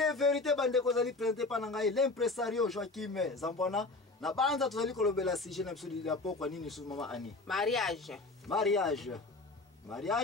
vérité bandeko zali présenté par ngai l'impresario Joachim Zambwana na banza tozali kolobela sujet na biso ya pokwa nini sur mama Ani mariage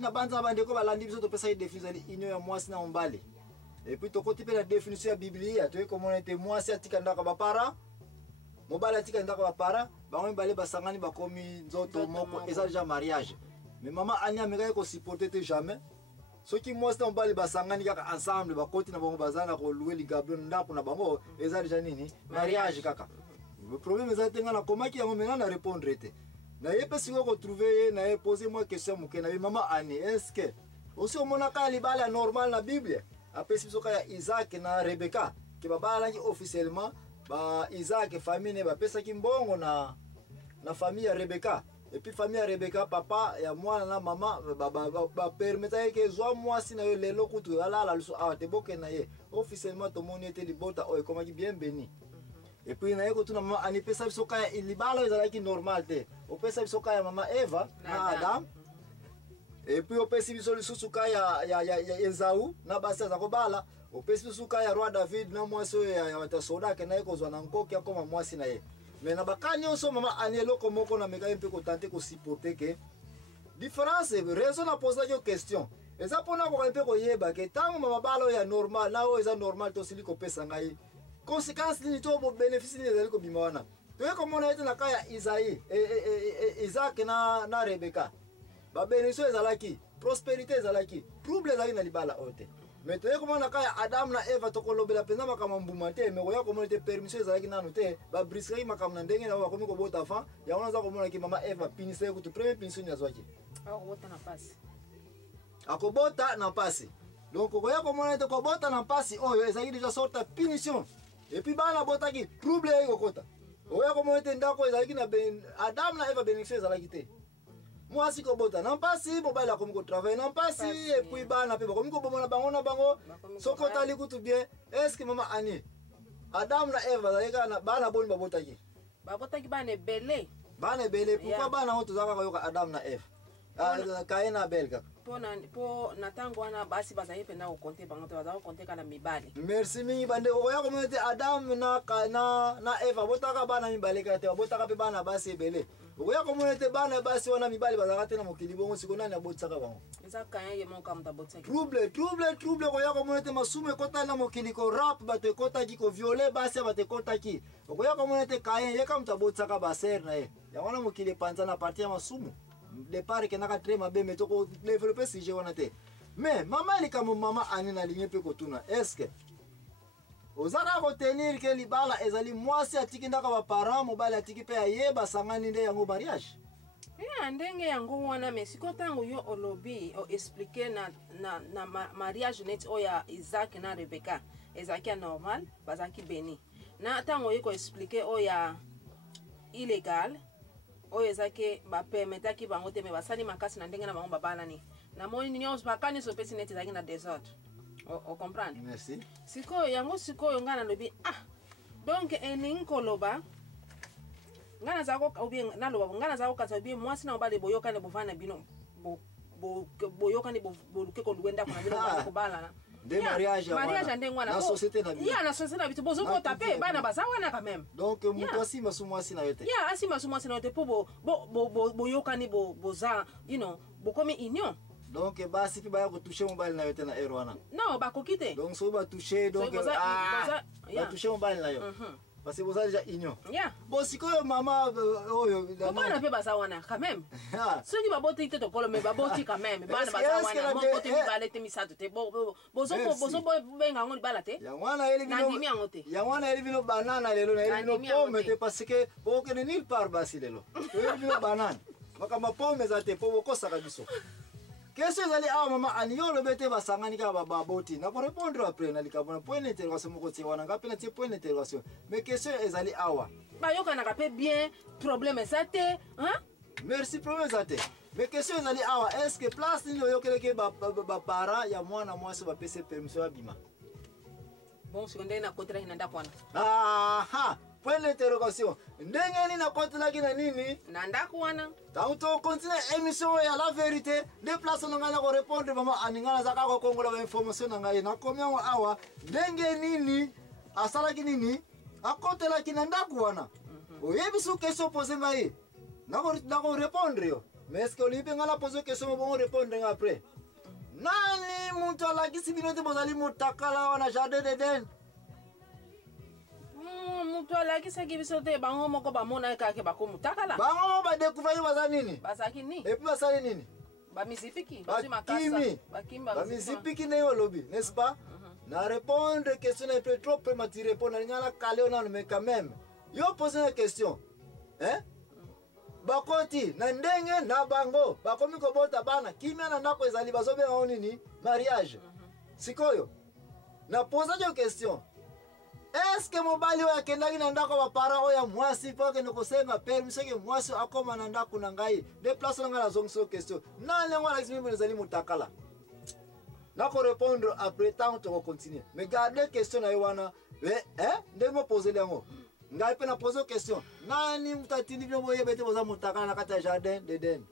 na banza bandeko balandi biso topesa définition zali union ya mwasi na mobali et puis tokoti pe la définition ya Biblia to comment était mwasi atika ndaka bapara mobali atika ndaka bapara bango bale basangani bakomi nzoto moko eza déjà mariage mais mama Ani ameka ko supporter te jamais ceux qui moi c'est on bali basangani kaka ensemble bakoti na bango bazana ko louer ligablo ndapo na bango eza déjà nini mariage kaka le problème est que na komaki yango maintenant na répondre te na yepe siko ko trouver na poser moi question mukena mama Ani est-ce que aussi on mona ka libala normal na Bible après si soka ya Isaac na Rebecca ke babala ki officiellement ba Isaac famille ne ba pesa ki mbongo na famille ya Rebecca. Et puis famille ya Rebecca papa ya mwana na mama ba permettre que zo mwasi na yo lelo kutu ala la luso a te boke na ye officiellement to moni était libota o comme qui bien béni. Et puis na yeko tuna mama Ani pesa bisoka ya ilibala ezala ki normal te o pesa bisoka ya mama Eva na Adam. Et puis o pesa biso susuka ya Esau na basa za kobala o pesa bisoka ya roi David na mwasi ya soda ke na yeko zo na nkoki akoma mwasi na ye. Mais na bakani onso mama Ani eloko moko na meka mpe ko tenter ko supporter que différence raison na poser yo question eza pona ko mpe ko yeba ke tango mama balo ya normal na o eza normal to sili ko pesa ngai conséquence ni to bo bénéfice ni ezali ko bima wana to ye komona ete na kaya Isaïe Isaac na Rebecca ba bénéfice ezalaki prospérité ezalaki trouble ezalaki na libala ote. Mais tu sais comment on a Adam na Eva to kolobela penza makama mbumate mais oya komona te permission ezalaki nanu te ba briseri makama na ndenge na ba komi ko bota fa ya ona za komona ki mama Eva pinise ko tu premier pinison ya zwaki akobota na pasi donc oya komona te ko bota na pasi oyo ezalaki déjà sorta punition et puis bana botaki trouble eko kota oya komona te ndako ezalaki na Adam na Eva bénéfice ezalaki te moi si ko bota na pasi mobile akomi ko travailler na pasi et puis bana pe bakomi ko bomona bango na bango soko tali kutu bien est-ce que mama Ani Adam na Eva zaika na bana boni babotaki bana belé pourquoi bana on tozaka ko yoka Adam na Eva Caïn na Abel kaka po na tango wana basi bazaye pena ko compter bango te bazako compter kana mibale merci mingi bande oya komete Adam na Eva botaka bana mibale kate botaka pe bana basi ebele oya komete bana basi wana mibale bazaka te na mokili bongo sikona na botsaka bango eza Caïn ye monka muta botsaki trouble oya komete masume kota na mokili ko rap bate kota ki ko violer basi bate kota ki oya komete Caïn ye kam tabotsaka baser na ye ya wana mokili panza na partie ya masumu départ que naka très mabe mais to ko développer sujet wana te mais mama li kama mama Ani na ligne pe ko tuna est-ce que ozaka ko tenir que libala ezali mwasi atiki ndaka ba parents mobile atiki pe ayeba sangani nde yango mariage ndenge yango wana mais siko tango yo olobi o expliquer na mariage net oya Isaac na Rebecca ezaki normal bazaki béni na tango yo ko expliquer oya illégal oyo ezake ba permettre ki bango te me basali makasi na ndenge na bango babana ni na moni nyos bakani so pesi net ezaki na désordre o comprendre merci siko yango siko ngana lobi donc ening koloba ngana zako ou bien na loba ngana zako kasa bien mwasi na obale boyoka ne bovana bino boyoka ne boluke ko luenda kuna bino ko bala na de mariage na société na bien na société na bitu bozo ko taper bana bazawana quand même donc muto asima sumwasi na yote asima sumwasi na yote po boyoka ni boza you know bokomi union donc basi pi baya ko toucher mobile na yote na erwana non bakokite donc so ba toucher donc ba toucher mobile na yo parce que vous avez déjà union bon si ko mama oyo bana pe bazawana quand même ceux qui baboti te to kolome baboti quand même bana bazawana mon côté mi balete mi sa te bozo benga ngoni balate ya wana eli bino banana lelo na eli bino pomme te parce que bo ke ni par basi lelo eli bino banana makama pomme za te po bokosa kabiso question zali awa mama Ani yo le bete basangani ka baboti na pour répondre après na likabona point d'interrogation moko tie wana ngapi na tie point d'interrogation mais question ezali awa ba yoka na kape bien problème ça te hein merci problème ça te mais question ezali awa est-ce que place ni yo keleke ba para ya mwana mwasi ba pese permission ya bima bon si on na contrat ina ndakwana point d'interrogation. Ndengeni na kote laki na nini? Nandaku wana. Donc on continue émission ya la vérité. Des places on ngana ko répondre maman aningana zaka ko kongola ba information na ngai na komia wa awa. Ndenge nini? Asala ki nini? Akote laki na ndaku wana. Oyebi su question poser ngai. Na ko répondre yo. Mais est-ce que lui ngala poser question bon répondre après? Nani muntu alakisi binote bozali mutakala wana jardin d'Eden? Mutu alakisa kibiso te bango moko bamona kake bako mutakala. Bango ba découvrir baza nini? Basaki ni. Et puis basali nini? Ba misipiki, ba makasa. Ba misipiki ne yo lobby, n'est-ce pas? Na répondre question est peut trop prématuré répondre ngala kalé on mais quand même. Yo poser une question. Hein? Bakoti na ndenge na bango bakomi ko bota bana kimia na ndako ezali bazobe ngao nini? Mariage. Sikoyo. Na poser une question. Est-ce que mobali wa kendaki na ndako ba parents oya mwasi po ke nokosenga permission ke mwasi akoma na ndako na ngai de place nga la zongso question na lengo la expliquer bezali mutakala na ko répondre après temps to continuer mais garder question na wana ndemo poser lengo ngai pe na poser question nani mutatini bino boye bete boza mutakala na kata jardin d'Eden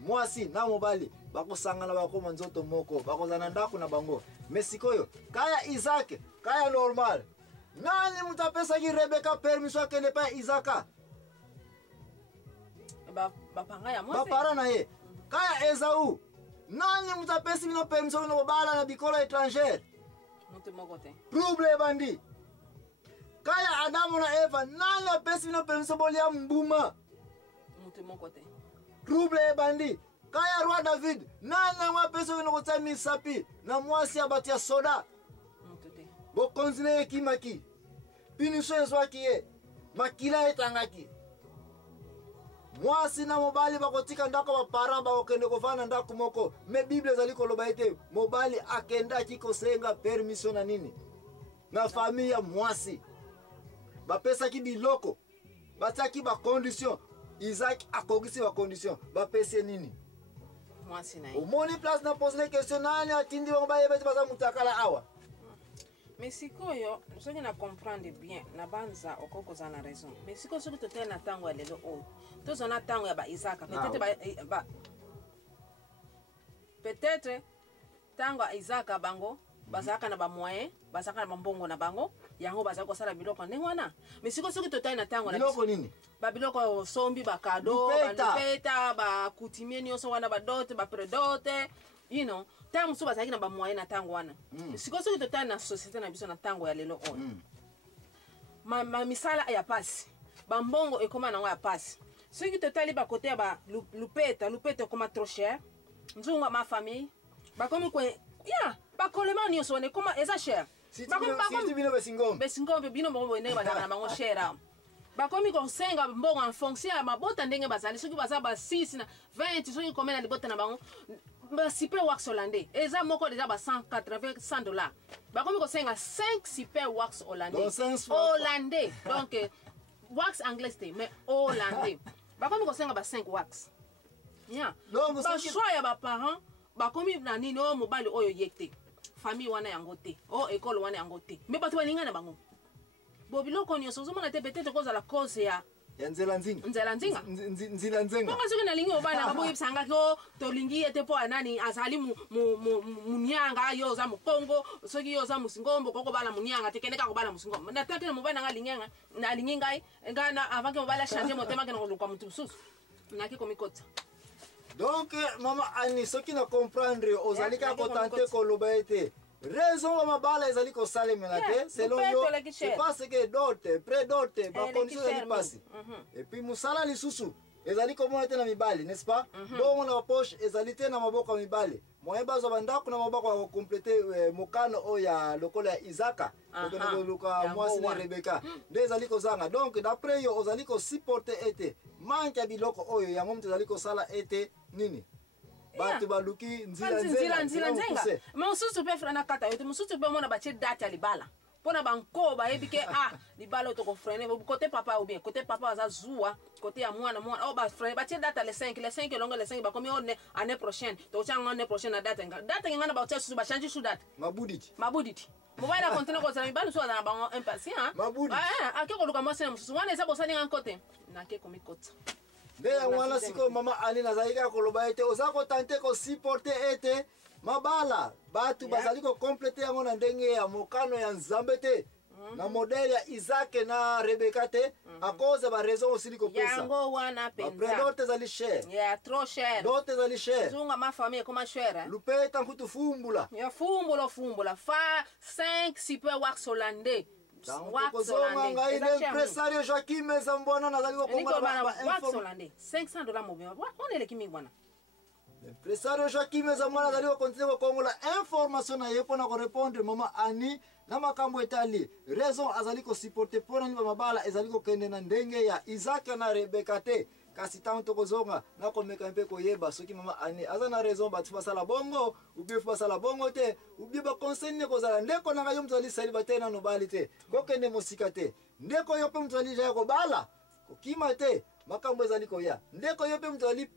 mwasi na mobali bakosangana bakoma nzoto moko bakozana ndako na bango mais sikoyo kaya Isaac kaya normal. Nani mutapesa ki Rebecca permission que n'est pas Isaka? Bapanga ya Mose. Bapara na ye. Kaya Esau. Nani mutapesa bino permission no bala na bikolo étrangère? Mutu moko te. Trouble bandi. Kaya Adamu na Eva nani apesa bino permission bolia mbuma? Mutu moko te. Trouble bandi. Kaya roi David nani apesa bino kotami sapi na mwasi abatia soda? Bo continue kimaki. Punition zwaki ye. Makila etangaki. Mwasi na mobali bakotika ndako ba parents bakokende kofana ndako moko. Me Bible zali koloba ete mobali akenda kikosenga permission na nini? Na famille ya mwasi. Bapesa ki biloko. Bataki ba condition. Isaac akogisi ba condition. Bapese nini? Mwasi na ye. Omoni place na poser question nani atindi ba yebeti baza mutakala awa. Mais sikoyo soki na comprendre bien na banza okoko za na raison mais sikoyo soki tote na tango ya lelo oyo tozona tango ya ba Isaka peut-être tango ya Isaka bango bazaka na ba moyen bazaka na mbongo na bango yango bazaka kosala biloko ndenge wana mais sikoyo soki tote na tango na biloko nini ba biloko sombi ba cadeau ba lupeta ba coutumier nyonso wana ba dot ba predote you know tango so bazaki na ba moyen na tango wana sikoyo soki totali na société na biso na tango ya lelo oyo ma misala ya pasi bambongo ekoma nango ya pasi soki totali bakote ya ba lupeta ekoma trop cher nzungu ma famille bakomi kwe ya bakolema nyonso wana ekoma eza cher besingombe bino bongo ndenge bazaka na bango cher bakomi kosenga mbongo en fonction ya mabota ndenge bazali soki baza ba 6 na 20 soki komena libota na bango super wax hollandais eza moko déjà ba 180 $100 bakomi kosenga 5 super wax hollandais donc wax anglais mais hollandais bakomi kosenga ba 5 wax ya ba choix ya ba parents bakomi na nini o mobali oyo yekte famille wana yango te o école wana yango te mais bato balinga na bango bo biloko nyonso ozomona te peut-être cause la cause ya nzela nzinga nzela nzinga kwa soki nalingi obana kabo yebisanga ko tolingi ete po anani azali munyanga yo za mukongo soki yo za musingombo koko bala munyanga tekene ka ko bala musingombo na tante na mobana ngalinga na lingi ngai ngana avant que mobala changer motema ke na kwa mutu susu na ki komikota donc mama ani soki na comprendre ozalika ko tante ko lobaete raison wa mabala ezali ko sale menate selon yo c'est parce que d'autres près d'autres ba condition de passer et puis musala lisusu ezali ko monete na mibali n'est-ce pas bon na poche ezali te na maboko mibali moye bazo bandako na maboko ko compléter mokano o ya lokola ya Isaka ko luka mwasi na Rebecca ezali ko zanga donc d'après yo ozali ko supporter ete manque ya biloko oyo ya ngomte ezali ko sala ete nini batu baluki nzila nzenga mususu pe frana kata yote mususu pe mona bache date ya libala pona banko ba yebike libala to ko freiner côté papa ou bien côté papa za zuwa côté ya mwana o ba freiner bache date le 5 longo le 5 ba komi on année prochaine to changa année prochaine na date ngana ba tsa susu ba changer su date mabuditi mobala continue kozala mibali so na bango impatient mabudi akeko luka mwasi na mususu wana eza bosali nga kote nake komikota nde wana siko mama ani nazali ka koloba ete oza kotante kosupporte ete mabala batu bazali kokomplete yango na ndenge ya mokano ya nzambe te na modele ya Isaac na Rebeka te a cause ba raison osili kopesa yango wana penza d'autres zali cher ya trop cher d'autres zali cher zunga ma famille comme cher lupe tankutu fumbula ya fumbula fa 5 super wax hollandais ngai l'impresario Joachim Zambona nazali kokongola wax hollandais $500 mobile on eleki mingi bwana l'impresario Joachim Zambona nazali kokontinue kokongola information na ye pona ko répondre mama Ani na makambo etali raison azali ko supporter pona ni mabala ezali ko kende na ndenge ya Isaac na Rebeka te kasi tanto kozonga na komeka mpe koyeba soki mama Ani aza na raison batu basala bongo ubifu basala bongo te ubiba conseil ne kozala ndeko na ngayo mzali célibataire na nobali te kokende mosika te ndeko yo pe mzali ja ko bala kokima te makambo ezali ko ya ndeko yo pe mzali